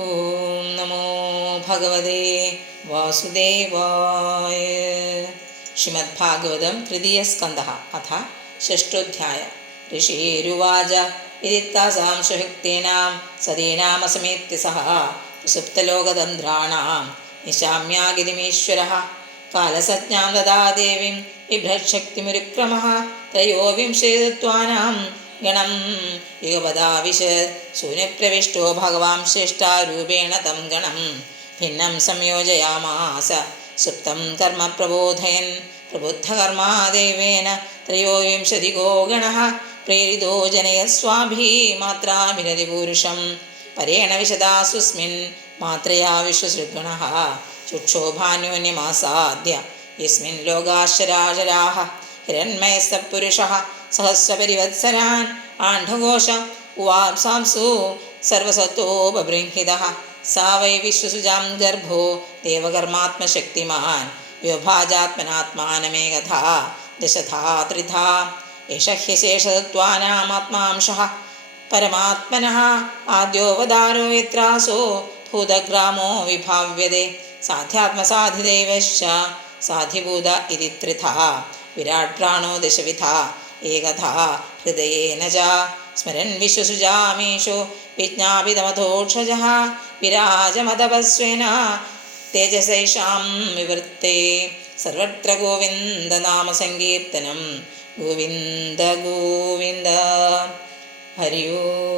ഓം നമോ ഭഗവതേ വാസുദേവായ. ശ്രീമദ്ഭാഗവതം തൃതീയ സ്കന്ധ. അഥ ഷഷ്ടോധ്യായ ഋഷിരുവാച. ഇതിത്താസാം സുഹൃക്തീനാം സതീനാമസമേത്യ സഹ സുപ്തലോകതന്ത്രാണാം നിശാമ്യാഗിരിമീശ്വര കാലസജ്ഞാം ദദാദേവീം വിഭ്രശക്തിമുരുക്രമ ത്രയോവിംശേതത്വാനാം ഗണം യുഗപദാവിശ് ശൂന്യപ്രവിഷ്ടോ ഭഗവാൻ ശ്രേഷ്ഠാരൂപേണ തം ഗണം. ഭിന്നം സംയോജയാമാസ. സുപ്തം കർമ്മ പ്രബോധയൻ. പ്രബുദ്ധകർമാ ദേവേന ത്രയോവിംശതികോ ഗണ. പ്രേരിതോ ജനയസ്വാഭിമാത്രാഭിരതിപൂരുഷം പരേണ വിശദാ സുസ്മിൻ മാത്രയാ വിശ്വസൃഗണ ചുക്ഷോഭാന്യോന്യമാസാദ്യ. യസ്മിൻ ലോകാശരാശരാഹ. यस्मिन् लोकाश्चराचराः हिरण्मयस्तः पुरुषः सहस्रपरिवत्सरान् आण्ढघोष उवांसांसु सर्वसत्तो बबृंहितः सा वै विश्वसुजां गर्भो देवकर्मात्मशक्तिमान् विभाजात्मनात्मानमेकधा। दशधा त्रिधा। एष ह्यशेषतत्त्वानामात्मांशः परमात्मनः आद्योपदारो यत्रासो भूतग्रामो विभाव्यते। साध्यात्मसाधिदैवश्च साधिभूत इति त्रिधा। വിരാട്പ്രാണോ ദശവിധ? ഏകഥ ഹൃദയേന ച സ്മരൻ വിശ്വസുജാമീഷു വിജ്ഞാപിതമധോക്ഷജ. വിരാജമതപസ്വിന. തേജസൈഷാം വിവൃത്തെ. സർവത്ര ഗോവിന്ദനാമസങ്കീർത്തനം ഗോവിന്ദ ഗോവിന്ദ. ഹരി ഓം